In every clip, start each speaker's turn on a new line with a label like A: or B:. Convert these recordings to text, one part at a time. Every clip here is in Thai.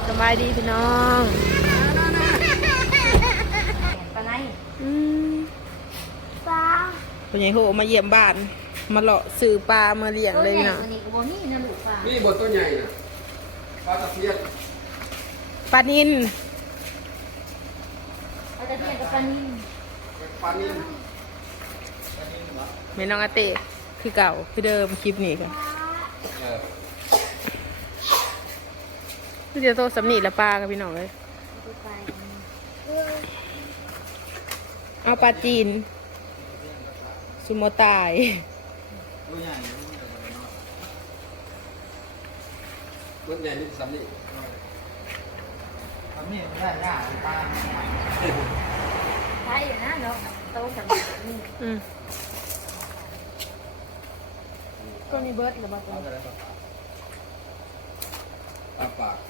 A: สบายดีพี่น้อง
B: ปลาไหน
A: ปลาเป็นไงโหมาเยี่ยมบ้านมาเลาะซื้อปลามาเลี้ยงเลยนะ
B: นี่กูนี่นะลูกปลา
C: นี่บทตัวใหญ่นะปลาตะเพียน
A: ปลานิล
B: ปลาตะเพียนกับปลานิ่ม
C: ปลานิ่ม
A: แม่น้องอาเต้คือเก่าคือเดิมคลิปนี้ค่ะคือจะโตสำนีละปลากับพี่น้องเลยเอาปลาจีนสุโมตาย
C: เมื่อไงนี่สำนี
D: ไม่ได้ยากปลา
B: ใช่นะเนาะโตสำนี
A: ก็มีเบิร์ดหรือเปล่า
C: เอาปาก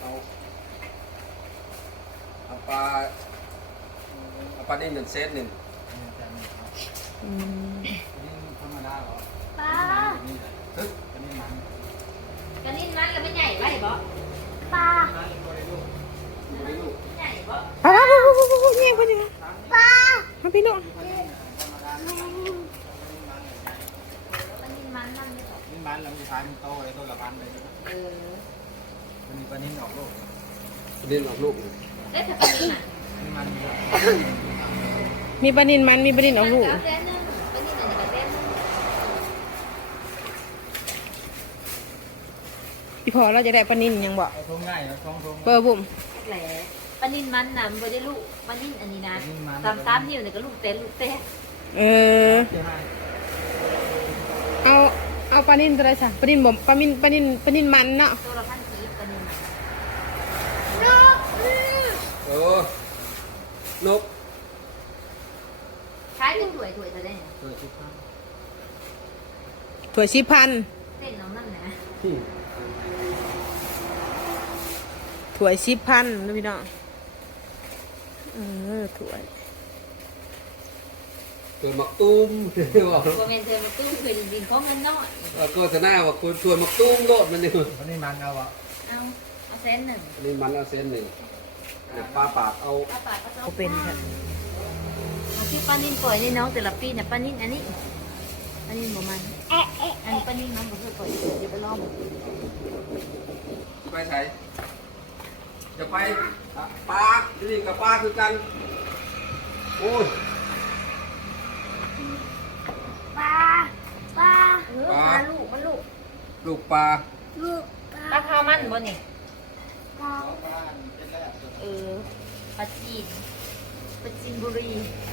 C: เอาปลานิ่ม1 เซน1
D: ธรรมดาหรอ
B: ปลา
D: อันนี้มัน
B: กระนิ่มมันก็ไม่ใหญ่ไว้บ่ปลาใหญ่บ่
A: ปลาเนี่ยพอดีปลาพี่น้อง
D: นี่มันแล้วมีท้ายมันโตเลยต้นละพันเลยมันมีปลานิ่มออกลูก
C: ปลานิ่มออกลูก
B: เอ๊ะแต่ปลานิ่ม
D: นี่มัน
A: มีปลานิลมันมีปลานิลออกลูกพี่พอเราจะได้ปลานิลยังบอก
D: ทงง่ายทง
A: เบอร์บุ๋ม
B: แหละปลานิ่มมันน่ะมันบ่ได้ลูกปลานิ่มอันนี้นะตามนิ้วเนี่ยก็ลูกเต้
A: เอาปลานิลตัวใดสั่งปลานิลบ่มปลานิลมันเนาะ
B: ตัวละ1,000กีบปลานิ่ม
C: นก
B: ใช้เป็นถ้วยจะได้เนี่ย
A: ถั่ว10,000
B: เส้นน้องนั่นนะ
A: ถั่ว10,000นะพี่น้องถั่ว
C: หมักตุ้มบอก
B: โมเมนต์เธอมาตู้เคยดินของเงินน้อย
C: ก็จะน่าว่าคุณชวนหมักตุ้มโลดมันนี่
D: วันนี้มันเอาอ่ะ
B: เอาเส้นหนึ่ง
C: นี่มันเอาเส้น1ปลาปากเอา
B: ปลาปากก็
A: เอาเป็นค่ะ
B: ชื่อปลานิ่มปล่อยในน้องแต่ละปีเนี่ยปลานิ่มอันนี้ปลานิ่มประมาณอันนี้ปลานิ่มน้องก็เคยปล่อยเดี๋ยวไปลอง
C: ไปใช้จะไปปลานี่กับปลาคือกันโอ้ย
B: ปลาลูกมัน
C: ลูกปลา
B: ปลาข้าวมันบ่นี่ปลาจีนบุรี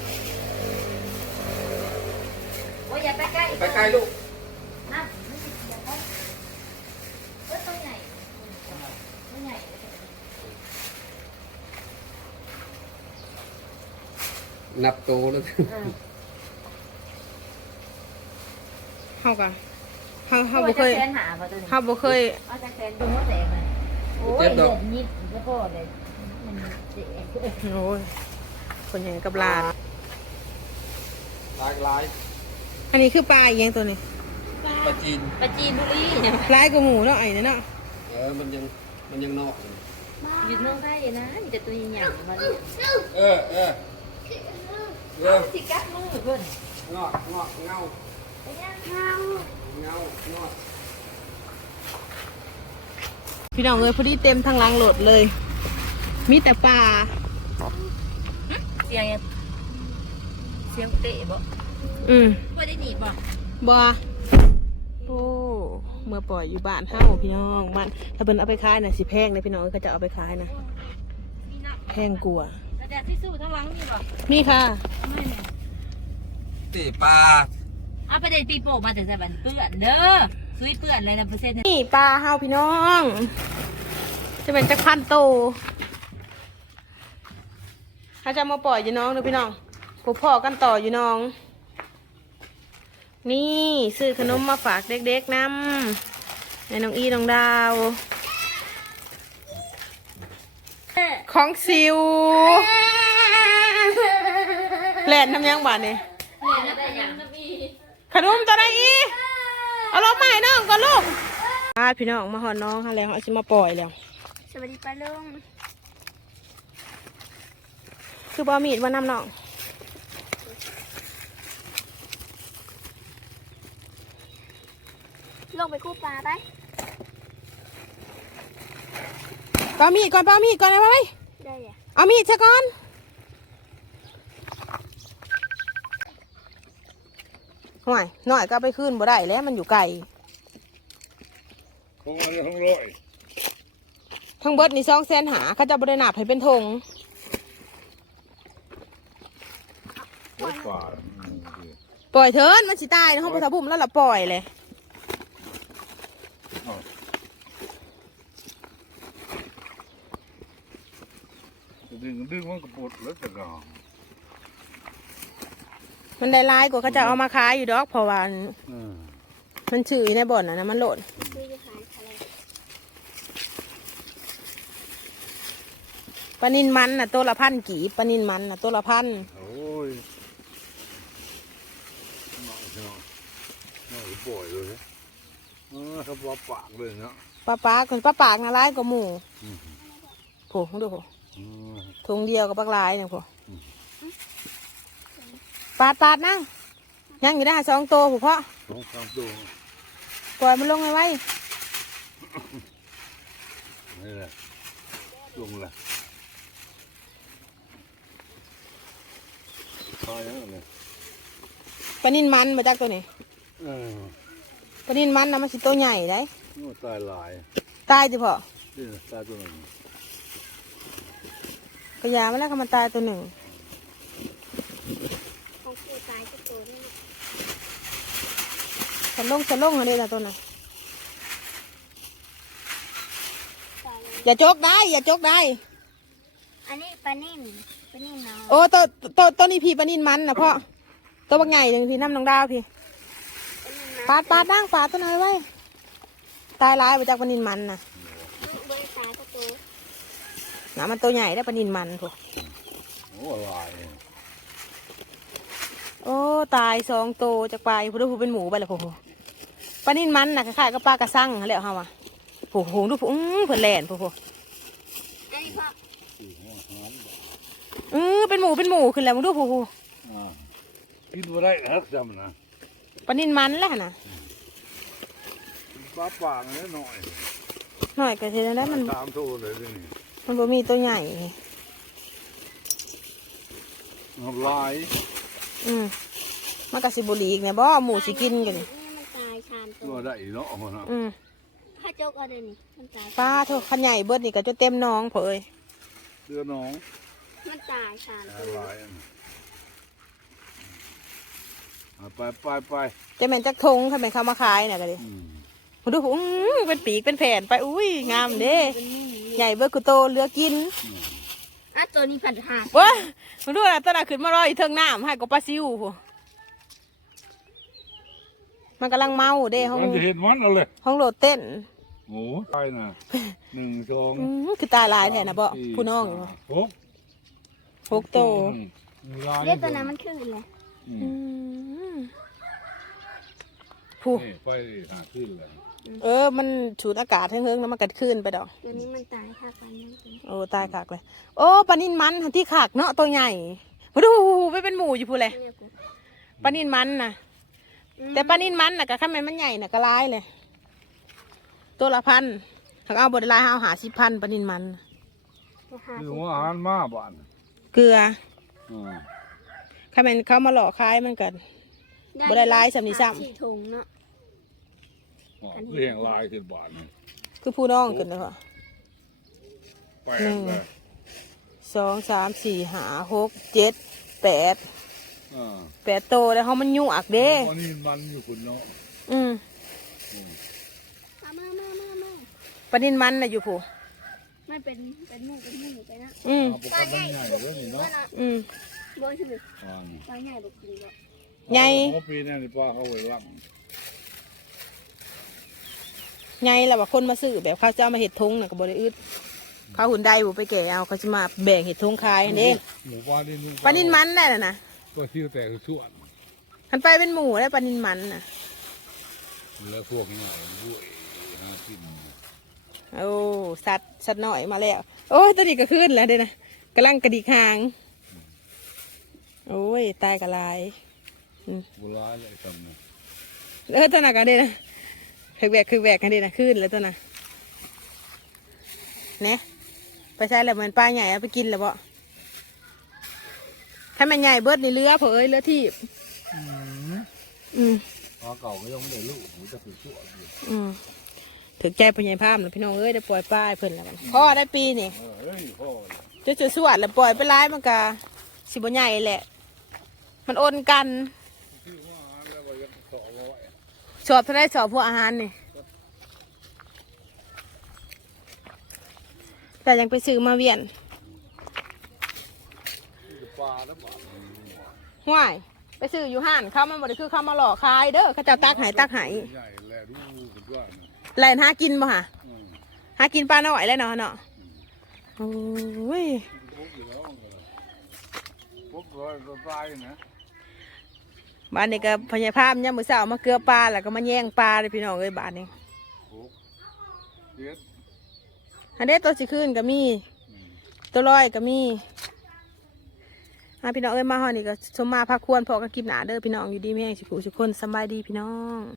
B: โอ้ยอย่าไปใกล้
C: ลูก
B: นะไม่ติดอย่าไปตัวใหญ่ตัวใหญ่
C: นับโตแล้ว
A: เขาบ่เคยเขาบ่เคย
B: เอาจากแสนดูว่าแสนเลยโอ้ยเดือดนิดแล้วก็เลยมันเจ๊
A: โอ้ยคนใหญ่กับลา
C: ลาย
A: อันนี้คือปลาอีกอย่างตัวนี้
C: ปลาจีน
B: บุรีเนี่ย
A: ลายกับหมูเนาะไอ้นี่เนาะ
C: มันยังนอก
B: อยู่เมืองไทยนะมีแต่ตัวใหญ่มาเลยสิกัดมือเพื่อน
C: งอกเงา
A: พี่น้องเลยพอดีเต็มทั้งลังโหลดเลยมีแต่ปลา
B: เสียงเตะบ่ไม่ได้หนีบ่
A: โอ้เมื่อปล่อยอยู่บ้านเฮาพี่น้องบ้านถ้าเป็นเอาไปขายนะสิแพงเลยพี่น้องก็จะเอาไปขายนะแพงกลัว
B: แต่ที่สู้ทั้งลังนี่บ่
A: มีค่ะ
C: ตีปลา
B: เอาประเด็นปีโป้มาแต่บันเปื้อนเด้อซุยเปื้อนเลยนะเปอร์เซ็นต์
A: นี่ปลาเฮาพี่น้องจะเป็นจักพันโตถ้าจะมาปล่อยอยู่น้องเด้อพี่น้องพ่อกันต่ออยู่น้องนี่ซื้อขนมมาฝากเด็กๆนำให้น้องอีน้องดาวของซิวแหลนทำยังบ้านนี่ขนมตัวไหนอีเอาลงใหม่น้องก็ลูกพี่น้องมาหอดน้องค่ะแล้วเขาจะมาปล่อยแล้ว
E: สวัสดีป้าลุง
A: คือบอมีดมานำน้อง
E: ลงไปกู้ปลาไป
A: ปามีดก่อนเอาไป
E: ได้อะ
A: เอามีดซะก่อนห่วยหน่อยก็เอาไปคืนบ่ได้แล้วมันอยู่ไกล
F: คงอะไรทั้งร้อย
A: ทั้งเบิดนี่200,000เขาจะบ่ได้นับให้เป็นธง
F: รถป่า
A: ปล่อยเถินมันสิตายในห้องพุทธภูมิแล้วล่ะปล่อยเลย
F: ดึงมันกระปุกแล้วจะกอง
A: มันได้ร้ายกว่าเขาจะเอามาขายอยู่ดอกเพราะว่ามันชื่อในบ่อนนะมันโหลด
E: ซื้อจะขายอะไร
A: ปลานินมันน่ะตัวละ1,000กีบปลานินมันน่ะตัวละ1,000
F: โอ้ยหน่อยเนาะหน่อยปล่อยเลยเขาปลาปากเลยเนาะ
A: ปลาปากน่ะร้ายกว่าหมูโผล่ดูโผล่ถุงเดียวกับปลาลายเนี่ยโผล่ปาดนั่งยังอยู่ได้2 ตัวผู้เพาะ
F: 2-3 ตัว
A: ปล่อยมันลงไว้
F: นี่แหละลงละตายแล้วเนี่ย
A: ปลานินมันมาจากตัวนี้ปลานินมันนะมันสิตัวใหญ่ได้
F: ตายหลาย
A: ตายสิพ่อ
F: นี่ตายตัวนึง
A: กระยามาแล้วก็มันตายตัวหนึ่ง
E: ของกูตายก็ตัวนี่
A: ฉันลงอันนี้นะตัวไหน
E: ตายเลย
A: อย่าจกได้
E: อันนี้ปลานิ่มน้อง
A: โอ้ตัวนี้พี่ปลานินมันนะพ่อตัวบักใหญ่หนึ่งพี่น้ำน้องดาวพี่
E: ปลานิ่มนะ
A: ปาดนั่งปาดตัวไหนไว้ตายร้ายมาจากปลานินมันนะ
E: บริษัทก็ตัว
A: นะมันตัวใหญ่ได้ปลานินมันพวก
F: โอ้ลาย
A: โอ้ตาย2 ตัวจากปลาผู้ดูผู้เป็นหมูไปแล้วพวกปลานินมันนะคล้ายๆกับปลากระสังนั่นแหละเฮาว่ะพวกดูพวกเพิ่นแล่นพวก
E: อันนี้พ่อ
A: เป็นหมูขึ้นแล้วมึงดูพวก
F: กินบ่ได้ครับจำนะ
A: ปลานินมันแล้วนะ
F: ปลาปากนิดหน่อย
A: หน่อยก็เท่านั้นแหละมัน
F: 3 ตัวเลยนี่
A: มันบ่มีตัวใหญ่
F: ลาย
A: มันก็สิบุรีอีกเนี่ยบ่หมูสิกินกันนี่
E: นี่มันตายชานตั
F: ตัว วได้เนาะมัน
E: ข้าจกเอาเดี๋ยวนี้มันตาย
A: ป้าเถอะขันใหญ่เบิดนี่ก็จะเต็มน้องเผย
F: เสื้อน้อง
E: มันตายชานตัว
F: ลายไป
A: จะแม่นจักทงถ้าแม่นเขามาขายน่ะก็ดิมาดูเป็นปีกเป็นแผ่นไปอุ้ยงามเด้ใหญ่เบิดกูโตเหลือกิน
E: อ่ะตัวนี้ผัดหัก
A: ว้ามาดูน่ะตอนน่ะขึ้นมารออยู่เทิงน้ำให้กับปลาซิวพูมันกำลังเมาเด้ห้อง
F: มันจะเห็นมันอะไร
A: ห้องโหลดเต้น
F: โอ้ตายนะ1 2
A: คือตายหลายแท้น่ะบ่ผู้น้องอยู่บ่
F: 6
A: 6 โต
E: เรียกตัวนั้นมันขึ้นเลย
A: ผู้
F: ไปหาขึ้นเลย
A: มันฉูดอากาศเฮิงๆแล้วมันกัดขึ้นไปดอก
E: ตัวนี้มันตายค่ะปลานิ่มตัวนี้
A: โอ้ตายขากเลยโอ้ปลานินมันหันที่ขากเนาะตัวใหญ่มาดูไปเป็นหมูอยู่พูเลย
E: เนี่ยกู
A: ปลานินมันน่ะ แต่ปลานินมันน่ะกับข้าวมันใหญ่น่ะก็ร้ายเลย ตัวละ1,000เขาเอาบดลายเอา50,000ปลานินมัน
F: คือว่าอาหารมาบ้าน
A: เกลือข้าวมันเขามาหลอกขายมันกัน บ่ได้หลายสำนีซ้ำ
E: 4 ถุงเนาะ
F: เลี้ยงลายขึ้นบ้าน
A: คือผู้น้องกันเลยค่ะ
F: แปลกเลย
A: 2 3 4 5 6 7 8โตแล้วเขามันยุ่งอักเด้
F: วันนี้มันอยู่คุณเนาะ
E: มา
A: ปลานินมันน่ะอยู่ผู้
E: มันเป็นหมูไปนะ
F: ปลาใหญ่เลยเนาะ
E: บ่ใช่ไหม
F: ปลา
E: ปลาใหญ่บ่กินหรอก
A: ใหญ่
F: ปีนี้นี่ป้าเขาไว้ล่
A: ไงล่ะว่าคนมาซื้อแบบเขาจะเอามาเห็ดทงน่ะก็บริอึดเขาหุ่นได้บุไปแก่เอาเขาจะมาแบ่งเห็ดทงขายนี่
F: หมูปลาดิน
A: ปลานินมันได้แล้วนะ
F: ก็ชื่อแต่ส่วน
A: หันไปเป็นหมูได้ปลานินมันน่ะ
F: แล้วพวกนี้ด้วยหากิน
A: โอ้สัตว์หน่อยมาแล้วโอ้ยตัวนี้ก็ขึ้นแล้วเด้นะกำลังกระดิกหางโอ้ยตายกระลาย
F: บุร้ายเลยจำนะ
A: ตัวน่ะกันเด้นะคือแบกกันเด้นะขึ้นแล้วตัวน่ะเนี่ยไปใช้แล้วเหมือนปลาใหญ่เอาไปกินแล้วบ่ถ้ามันใหญ่เบิดนี่เรือเผยเรือทีบ
F: พอเก่าก็ยังไม่ได้ลูกหนูจะถือชั่วอยู่
A: ถึงใจปัญญาภาพนะพี่น้องเอ้ยได้ปล่อยป้ายเพิ่นแล้วกันพ่อได้ปีนี่
F: เฮ้ยพ่อ
A: จะสวดแล้วปล่อยไปร้ายมันก็สิบใหญ่แหละ มันโอนกัน
F: ที่ว่าแล้วก็ยังต่อร้อย
A: สอบเท่าไรสอบพวกอาหารนี่แต่ยังไปซื้อมาเวียน
F: ปลาแล้วบาท
A: ห่วยไปซื้ออยู่ห้านเขามันบ่ได้คือเขามาหลอกขายเด้อเขาจะตักหาย
F: ใหญ่แลดูกันว่า
A: แหล่นหากินบ่ฮะหากินปลาหน่อยแล้วเนาะเนาะโอ้ย
F: พบร้อยก็ตายนะ
A: บ้านนี้ก็พญาภาพเนี่ยามมือสาวมาเกลือปลาแล้วก็มาแย่งปลาเลยพี่น้องเอ้ยบ้านนี้
F: เจ็ด
A: อันเด็ดตัวสิขึ้นก็มีตัวร้อยก็มีพี่น้องเอ้ยมาฮอดนี่ก็สมมาพักควรพอกันคลิปหนาเด้อพี่น้องอยู่ดีแม่งสิผู้ทุกคนสบายดีพี่น้อง